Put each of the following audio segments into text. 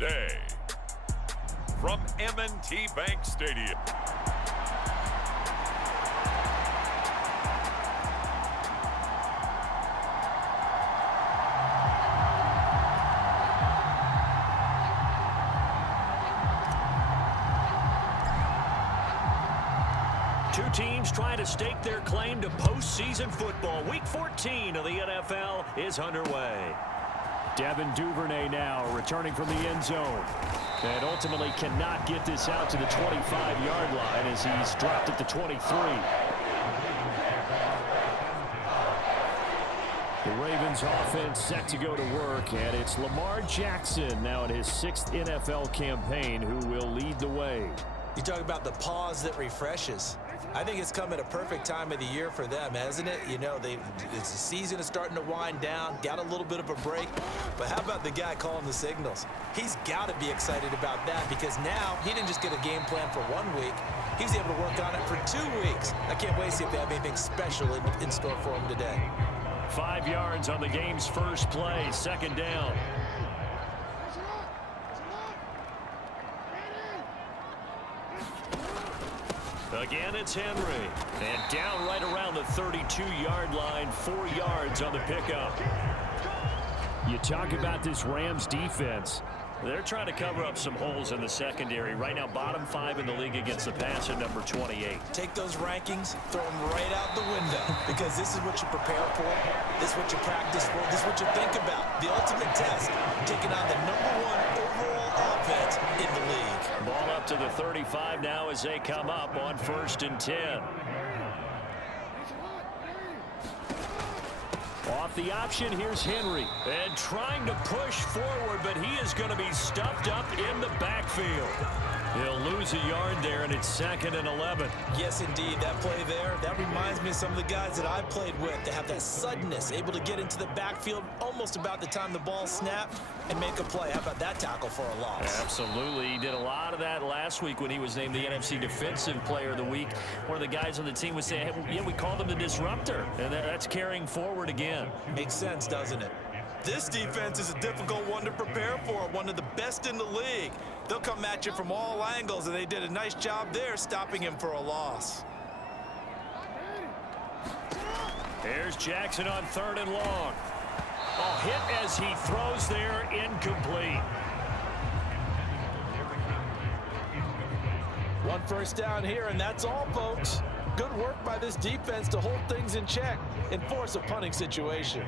day. From M&T Bank Stadium. Two teams trying to stake their claim to postseason football. Week 14 of the NFL is underway. Devin Duvernay now returning from the end zone. And ultimately cannot get this out to the 25-yard line as he's dropped at the 23. The Ravens offense set to go to work, and it's Lamar Jackson now in his 6th NFL campaign who will lead the way. You talk about the pause that refreshes. I think it's come at a perfect time of the year for them, hasn't it? You know, the season is starting to wind down, got a little bit of a break. But how about the guy calling the signals? He's got to be excited about that because now he didn't just get a game plan for 1 week. He was able to work on it for 2 weeks. I can't wait to see if they have anything special in store for him today. 5 yards on the game's first play, 2nd down. Again, it's Henry. And down right around the 32-yard line, 4 yards on the pickup. You talk about this Rams defense. They're trying to cover up some holes in the secondary. Right now, bottom 5 in the league against the pass at number 28. Take those rankings, throw them right out the window because this is what you prepare for. This is what you practice for. This is what you think about. The ultimate test, taking on the #1 overall offense in the league. Ball up to the 35 now as they come up on 1st and 10. Off the option, here's Henry. And trying to push forward, but he is going to be stuffed up in the backfield. He'll lose a yard there, and it's 2nd and 11. Yes, indeed. That play there, that reminds me of some of the guys that I played with. They have that suddenness, able to get into the backfield almost about the time the ball snapped and make a play. How about that tackle for a loss? Absolutely. He did a lot of that last week when he was named the NFC Defensive Player of the Week. One of the guys on the team was saying, hey, yeah, we called him the disruptor, and that's carrying forward again. Makes sense, doesn't it? This defense is a difficult one to prepare for, one of the best in the league. They'll come at you from all angles, and they did a nice job there stopping him for a loss. Here's Jackson on 3rd and long. Oh, hit as he throws there, incomplete. 1 first down here, and that's all, folks. Good work by this defense to hold things in check and force a punting situation.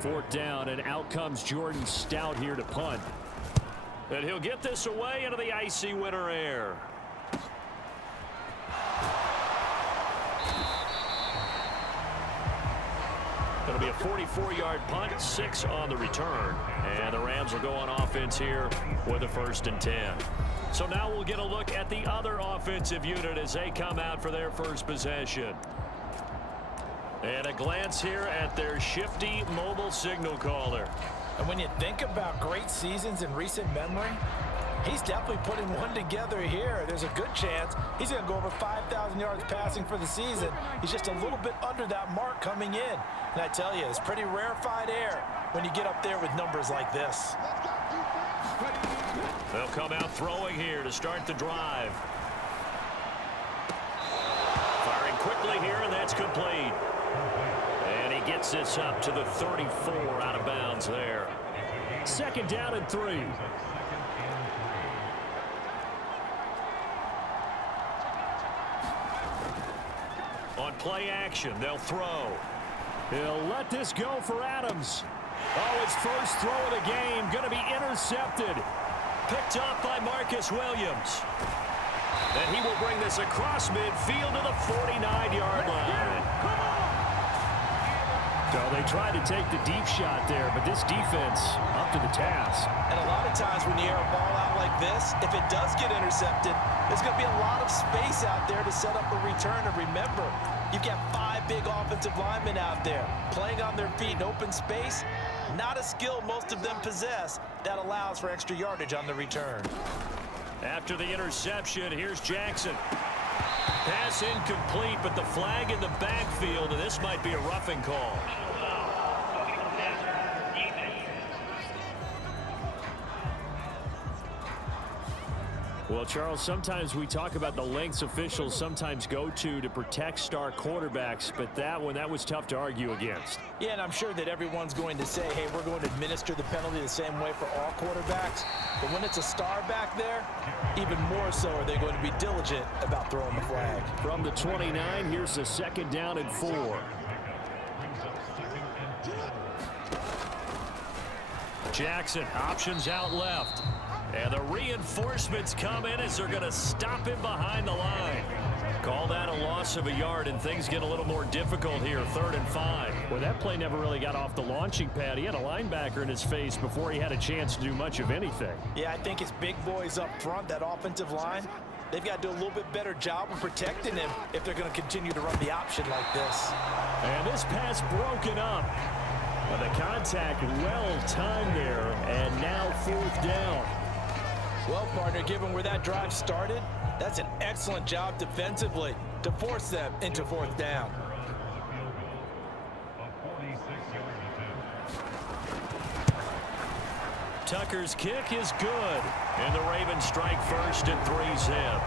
4th down, and out comes Jordan Stout here to punt. And he'll get this away into the icy winter air. It'll be a 44-yard punt, 6 on the return. And the Rams will go on offense here with a 1st and 10. So now we'll get a look at the other offensive unit as they come out for their first possession. And a glance here at their shifty mobile signal caller. And when you think about great seasons in recent memory, he's definitely putting one together here. There's a good chance he's going to go over 5,000 yards passing for the season. He's just a little bit under that mark coming in. And I tell you, it's pretty rarefied air when you get up there with numbers like this. They'll come out throwing here to start the drive. Firing quickly here, and that's complete. And he gets this up to the 34 out of bounds there. 2nd down and 3. On play action, they'll throw. He'll let this go for Adams. Oh, his first throw of the game going to be intercepted. Picked up by Marcus Williams. And he will bring this across midfield to the 49-yard line. So they tried to take the deep shot there, but this defense up to the task. And a lot of times when you air a ball out like this, if it does get intercepted, there's going to be a lot of space out there to set up a return. And remember, you've got 5 big offensive linemen out there playing on their feet in open space. Not a skill most of them possess that allows for extra yardage on the return. After the interception, here's Jackson. Pass incomplete, but the flag in the backfield, and this might be a roughing call. Well, Charles, sometimes we talk about the lengths officials sometimes go to protect star quarterbacks, but that was tough to argue against. Yeah, and I'm sure that everyone's going to say, hey, we're going to administer the penalty the same way for all quarterbacks. But when it's a star back there, even more so are they going to be diligent about throwing the flag. From the 29, here's the 2nd down and 4. Jackson options out left. And the reinforcements come in as they're going to stop him behind the line. Call that a loss of a yard, and things get a little more difficult here, 3rd and 5. Well, that play never really got off the launching pad. He had a linebacker in his face before he had a chance to do much of anything. Yeah, I think his big boys up front, that offensive line, they've got to do a little bit better job of protecting him if they're going to continue to run the option like this. And this pass broken up. But the contact well timed there, and now 4th down. Well, partner, given where that drive started, that's an excellent job defensively to force them into 4th down. Tucker's kick is good, and the Ravens strike first and 3-zip.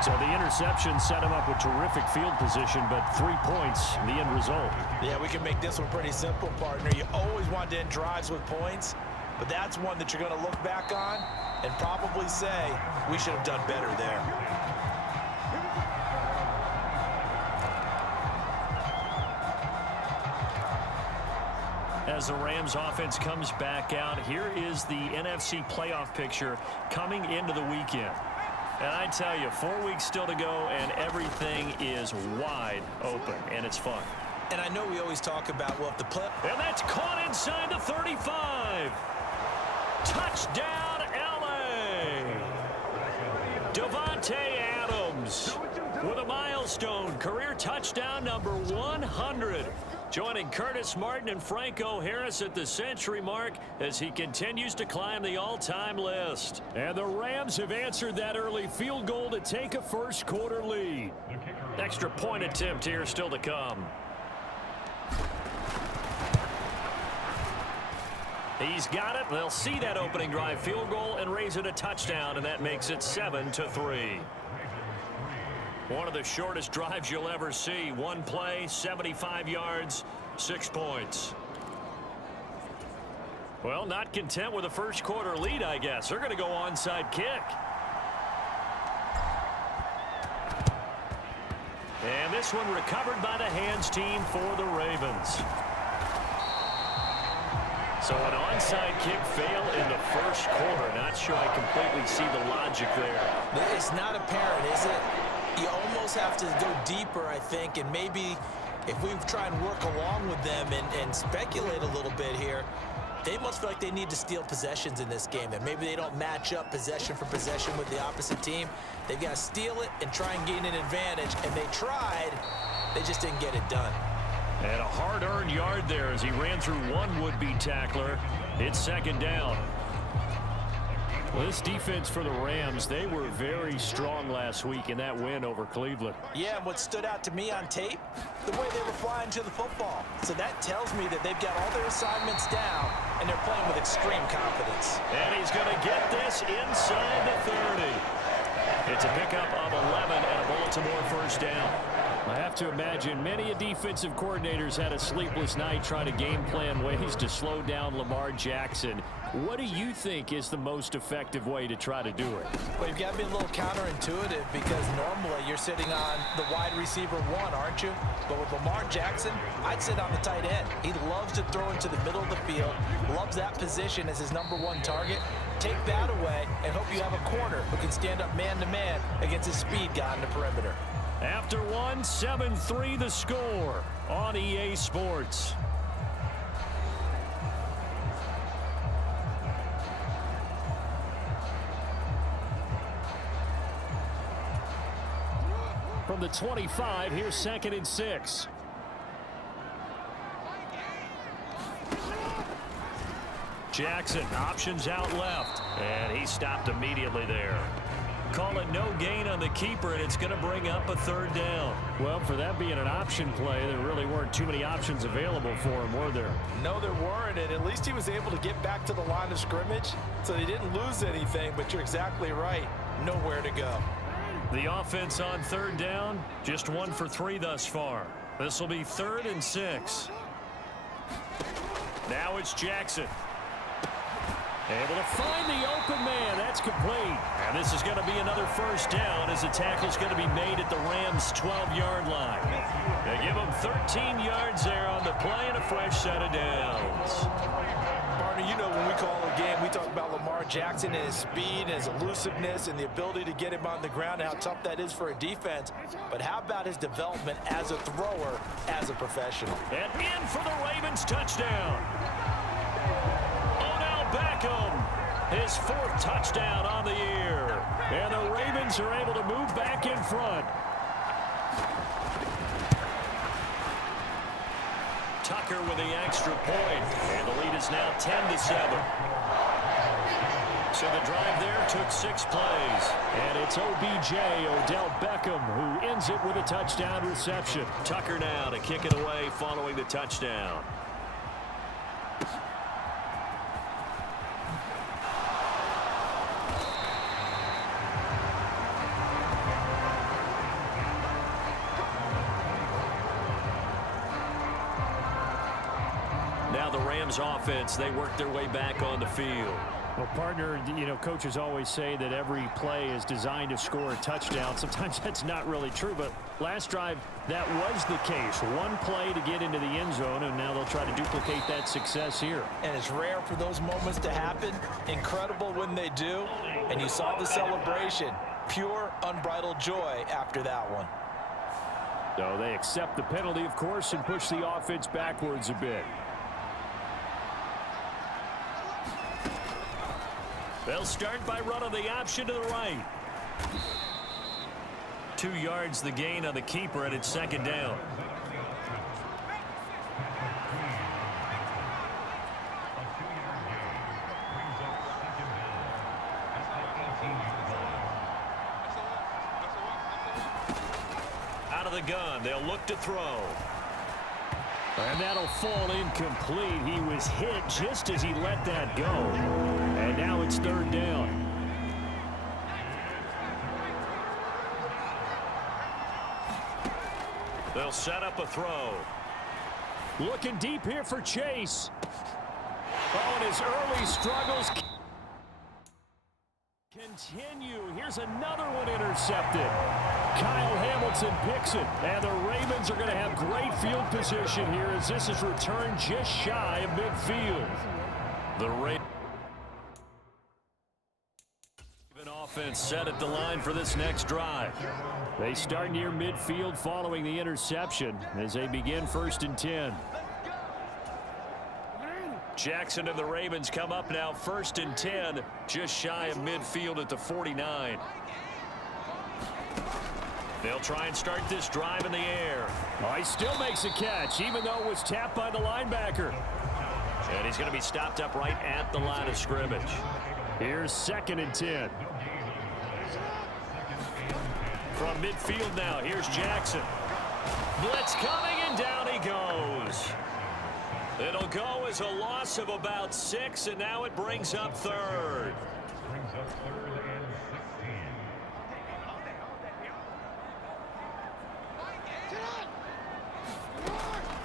So the interception set him up with terrific field position, but 3 points, the end result. Yeah, we can make this one pretty simple, partner. You always want to end drives with points, but that's one that you're going to look back on and probably say, we should have done better there. As the Rams offense comes back out, here is the NFC playoff picture coming into the weekend. And I tell you, 4 weeks still to go, and everything is wide open, and it's fun. And I know we always talk about, well, if the play... And that's caught inside the 35. Touchdown, L.A. Davante Adams with a milestone career touchdown number 100. Joining Curtis Martin and Franco Harris at the century mark as he continues to climb the all-time list. And the Rams have answered that early field goal to take a first-quarter lead. Extra point attempt here still to come. He's got it. They'll see that opening drive field goal and raise it a touchdown, and that makes it 7-3. One of the shortest drives you'll ever see. One play, 75 yards, 6 points. Well, not content with a first-quarter lead, I guess. They're going to go onside kick. And this one recovered by the hands team for the Ravens. So an onside kick fail in the first quarter. Not sure I completely see the logic there. It's not apparent, is it? You almost have to go deeper, I think, and maybe if we try and work along with them and speculate a little bit here, they must feel like they need to steal possessions in this game. That maybe they don't match up possession for possession with the opposite team. They've got to steal it and try and gain an advantage, and they tried. They just didn't get it done. And a hard-earned yard there as he ran through one would-be tackler. It's 2nd down. Well, this defense for the Rams, they were very strong last week in that win over Cleveland. Yeah, and what stood out to me on tape, the way they were flying to the football. So that tells me that they've got all their assignments down, and they're playing with extreme confidence. And he's going to get this inside the 30. It's a pickup of 11 and a Baltimore first down. I have to imagine many defensive coordinators had a sleepless night trying to game plan ways to slow down Lamar Jackson. What do you think is the most effective way to try to do it? Well, you've got to be a little counterintuitive because normally you're sitting on the wide receiver one, aren't you? But with Lamar Jackson, I'd sit on the tight end. He loves to throw into the middle of the field, loves that position as his #1 target. Take that away and hope you have a corner who can stand up man-to-man against a speed guy on the perimeter. After one, 7-3 the score on EA Sports. From the 25, here's 2nd and 6. Jackson options out left, and he stopped immediately there. Call it no gain on the keeper, and it's going to bring up a third down. Well, for that being an option play, there really weren't too many options available for him, were there? No, there weren't, and at least he was able to get back to the line of scrimmage, so they didn't lose anything, but you're exactly right. Nowhere to go. The offense on third down, just 1 for 3 thus far. This will be 3rd and 6. Now it's Jackson. Able to find the open man. That's complete. And this is going to be another first down as the tackle's going to be made at the Rams' 12-yard line. They give them 13 yards there on the play and a fresh set of downs. Partner, you know when we call a game, we talk about Lamar Jackson and his speed and his elusiveness and the ability to get him on the ground and how tough that is for a defense. But how about his development as a thrower, as a professional? And in for the Ravens touchdown. Beckham, his 4th touchdown on the year. And the Ravens are able to move back in front. Tucker with the extra point. And the lead is now 10-7. So the drive there took 6 plays. And it's OBJ, Odell Beckham, who ends it with a touchdown reception. Tucker now to kick it away following the touchdown. Now the Rams offense, they work their way back on the field. Well, partner, you know, coaches always say that every play is designed to score a touchdown. Sometimes that's not really true, but last drive, that was the case. One play to get into the end zone, and now they'll try to duplicate that success here. And it's rare for those moments to happen. Incredible when they do. And you saw the celebration. Pure, unbridled joy after that one. So they accept the penalty, of course, and push the offense backwards a bit. They'll start by running the option to the right. 2 yards the gain on the keeper, and it's 2nd down. Out of the gun, they'll look to throw. And that'll fall incomplete. He was hit just as he let that go. And now it's 3rd down. They'll set up a throw. Looking deep here for Chase. Oh, and his early struggles continue. Here's another one intercepted. Kyle Hamilton picks it, and the Ravens are going to have great field position here as this is returned just shy of midfield. The Ravens offense set at the line for this next drive. They start near midfield following the interception as they begin 1st and 10. Jackson and the Ravens come up now 1st and 10, just shy of midfield at the 49. They'll try and start this drive in the air. Oh, he still makes a catch, even though it was tapped by the linebacker. And he's going to be stopped up right at the line of scrimmage. Here's 2nd and 10. From midfield now, here's Jackson. Blitz coming, and down he goes. It'll go as a loss of about 6, and now it brings up 3rd.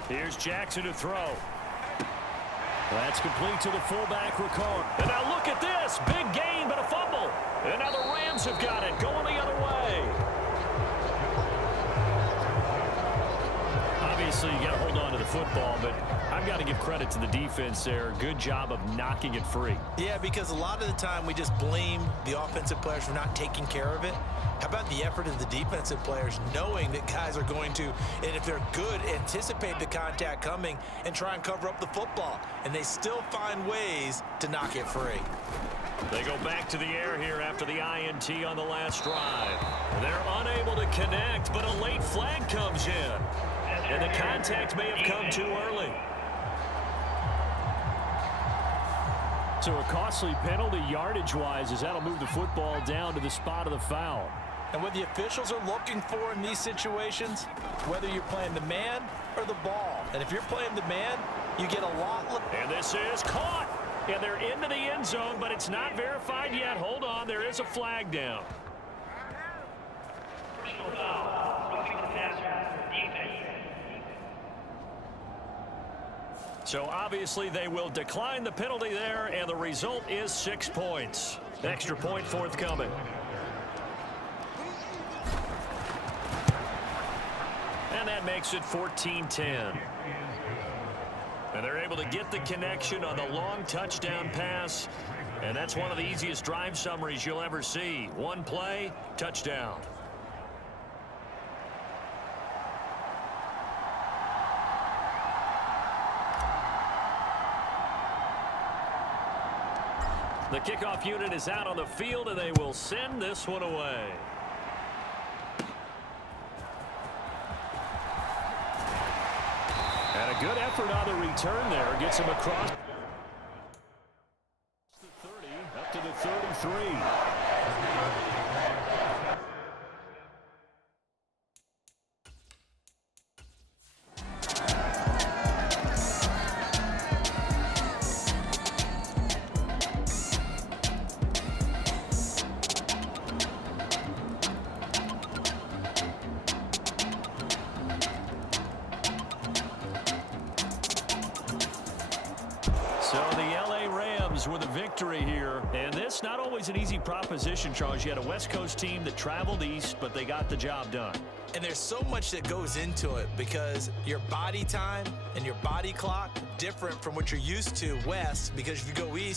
Here's Jackson to throw. That's complete to the fullback, Ricard. And now look at this. Big gain, but a fumble. And now the Rams have got it, going the other way. Obviously, you got to hold on to the football, but I've got to give credit to the defense there. Good job of knocking it free. Yeah, because a lot of the time we just blame the offensive players for not taking care of it. How about the effort of the defensive players knowing that guys are going to, and if they're good, anticipate the contact coming and try and cover up the football. And they still find ways to knock it free. They go back to the air here after the INT on the last drive. They're unable to connect, but a late flag comes in. And the contact may have come too early. So a costly penalty yardage-wise as that'll move the football down to the spot of the foul. And what the officials are looking for in these situations, whether you're playing the man or the ball. And if you're playing the man, you get a lot. And this is caught. And they're into the end zone, but it's not verified yet. Hold on, there is a flag down. So obviously they will decline the penalty there, and the result is 6 points. Extra point forthcoming. And that makes it 14-10. And they're able to get the connection on the long touchdown pass. And that's one of the easiest drive summaries you'll ever see. One play, touchdown. The kickoff unit is out on the field, and they will send this one away. And a good effort on the return there. Gets him across the 30, up to the 33. So the LA Rams with a victory here. And this not always an easy proposition, Charles. You had a West Coast team that traveled east, but they got the job done. And there's so much that goes into it because your body time and your body clock different from what you're used to west, because if you go east,